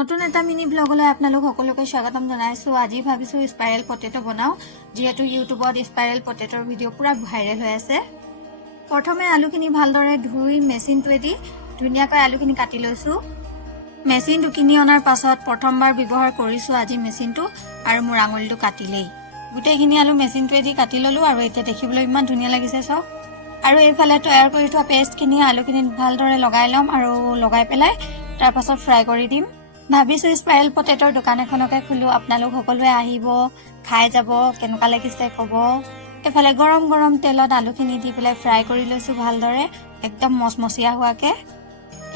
নতুন এটা মিনি ব্লগলৈ আপোনালোক সকলোকে স্বাগতম জনাইছো। আজি ভাবিছো স্পাইৰেল পটেটো বনাও, যেহেতু ইউটিউবত স্পাইৰেল পটেটোৰ ভিডিঅ' পুৰা ভাইৰেল হৈ আছে। প্ৰথমে আলুখিনি ভালদৰে ধুই মেচিনটোৱেদি ধুনীয়াকৈ আলুখিনি কাটি লৈছো। মেচিনটো কিনি অনাৰ পাছত প্ৰথমবাৰ ব্যৱহাৰ কৰিছো আজি মেচিনটো, আৰু মোৰ আঙুলিটো কাটিলেই। গোটেইখিনি আলু মেচিনটোৱেদি কাটি ললো, আৰু এতিয়া দেখিবলৈ ইমান ধুনীয়া লাগিছে চব। আৰু এইফালে তৈয়াৰ কৰি থোৱা পেষ্টখিনি আলুখিনিত ভালদৰে লগাই ল'ম, আৰু লগাই পেলাই তাৰ পাছত ফ্ৰাই কৰি দিম। ভাবিছো স্পাইৰেল পটেটোৰ দোকান এখনকে খুলো, আপোনালোক সকলোৱে আহিব, খাই যাব, কেনেকুৱা লাগিছে ক'ব। এইফালে গৰম গৰম তেলত আলুখিনি দি পেলাই ফ্ৰাই কৰি লৈছো ভালদৰে, একদম মচমচীয়া হোৱাকে।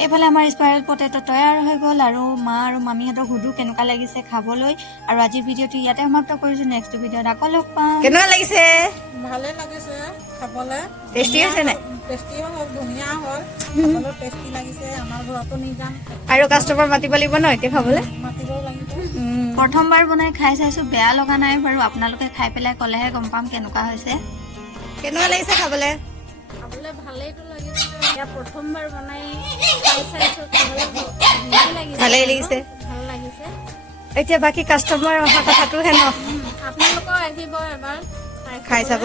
এইফালে আমাৰ স্পাইৰেল পটেটো তৈয়াৰ হৈ গ'ল, আৰু মা আৰু মামীহঁতক সুধো কেনেকুৱা লাগিছে খাবলৈ। আৰু আজিৰ ভিডিঅ'টো ইয়াতে সমাপ্ত কৰিছো, নেক্সট ভিডিঅ'ত আকৌ লগ পাম। কেনেকুৱা লাগিছে? ভালে লাগিছে খাবলৈ। টেষ্টি হৈছে নে? টেষ্টি হ'ল, ধুনীয়া হ'ল, খাবলৈ টেষ্টি লাগিছে। আমাৰ ঘৰতো নি যাম, আৰু কাষ্টমাৰ মাতিব লাগিব ন এতিয়া খাবলৈ? মাতিব লাগিব। প্ৰথমবাৰ বনাই খাই চাইছো, বেয়া লগা নাই বাৰু। আপোনালোকে খাই পেলাই ক'লেহে গম পাম কেনেকুৱা হৈছে। কেনেকুৱা লাগিছে খাবলৈ? খাবলৈ ভালেইতো লাগিছে। এতিয়া প্ৰথমবাৰ বনাই খাই চাইছো, খাবলৈ ধুনীয়া লাগিছে। ভালেই লাগিছে। ভাল লাগিছে। এতিয়া বাকী কাষ্টমাৰ অহা কথাটোহে ন? আপোনালোকেও আহিব এবাৰ খাই চাব।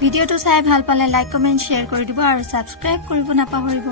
ভিডিঅ'টো চাই ভাল পালে লাইক কমেণ্ট শ্বেয়াৰ কৰি দিব, আৰু ছাবস্ক্ৰাইব কৰিব নাপাহৰিব।